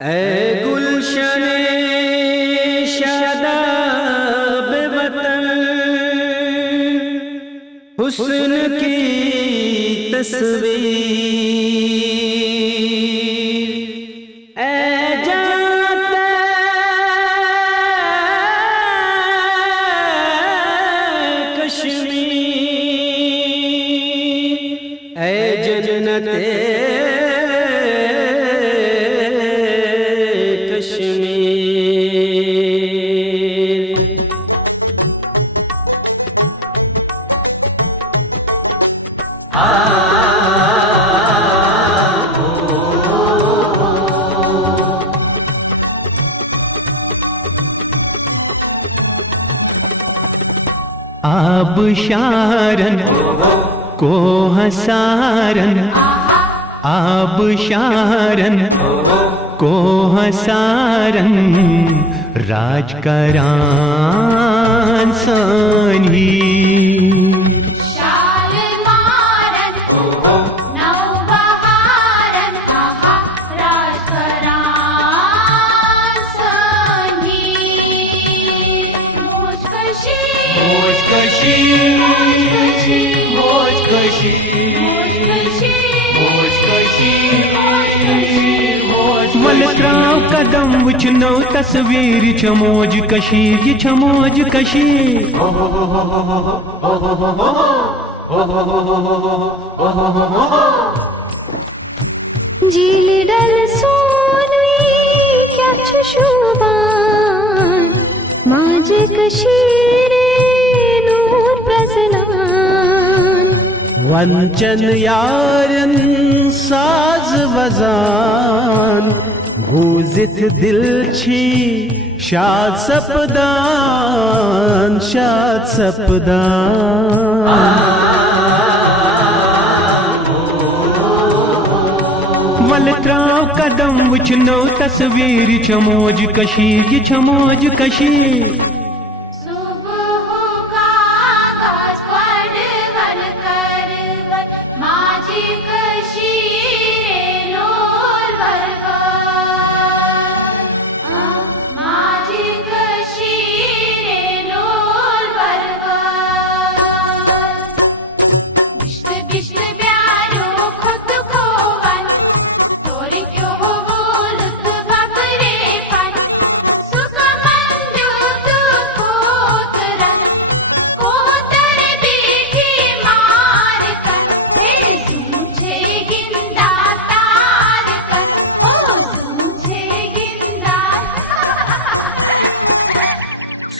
ऐ गुलशने शादाब वतन, हुस्न की तस्वीर, ऐ जाते कश्मीर, ऐ जन्नते आबशारन को हसारन, आबशारन को हसारन, राजकरान सानी वलत्राव कदम वुचनो तस्वीर छ मौज कशीर, ये छ मौज कशीर। झील डल सोनुई क्या छ शोभान, माज कशीर नूर प्रसनान। वंचन यारन साज वजान, भूजित दिल छी शाद सपदान, शाद सपदान। वलत्राव कदम वुचनो तस्वीर छ मौज कशीर, ये छ मौज कशीर।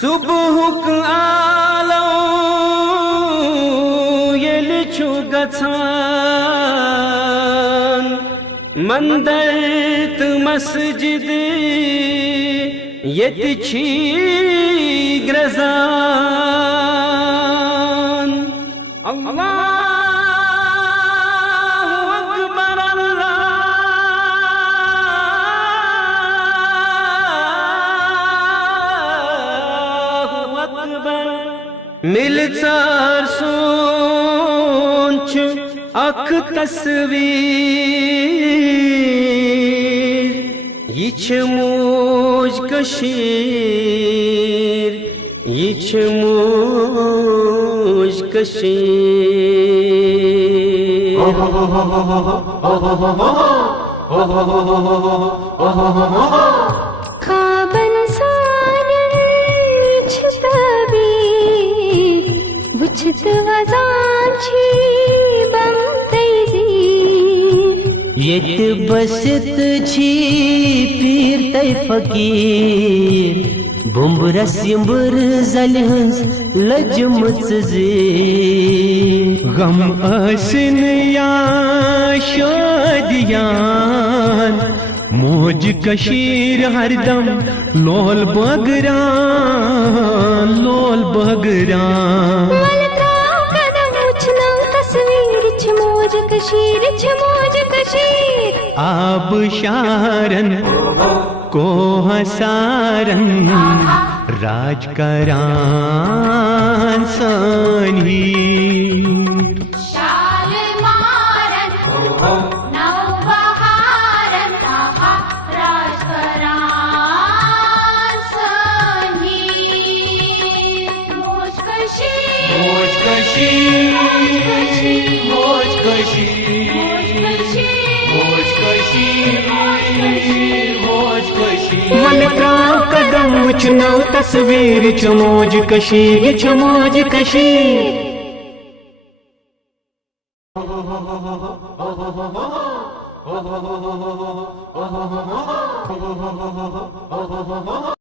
सुबहुक आलो येल छु गछान, मंदिर मस्जिद येत छी ग्रजान। अल्लाह मिलचार सोच अख तस्वीर, ये छ मौज कशीर, ये छ मौज कशीर। खाबन सानन छ तबीर, वुचत वजान छी बम तैजीर। येत बसत छी पीर तै फकीर, बुम्बरस यंबर जलहंस लजमत ज़ीर। गम आसिन या शादियान, मौज कशीर हरदम लोल बगरान, लोल बगरान। वलत्राव कदम वुचनो तस्वीर छ मौज कशीर, छ मौज कशीर। आबशारन को हसारन, राजकरान सानी शाल मारन नव बहारन, राज कशीर मौज कशीर मौज कशीर मौज कशीर वल त्राव कदम वुचनो तस्वीर छ मौज कशीर छ मौज कशीर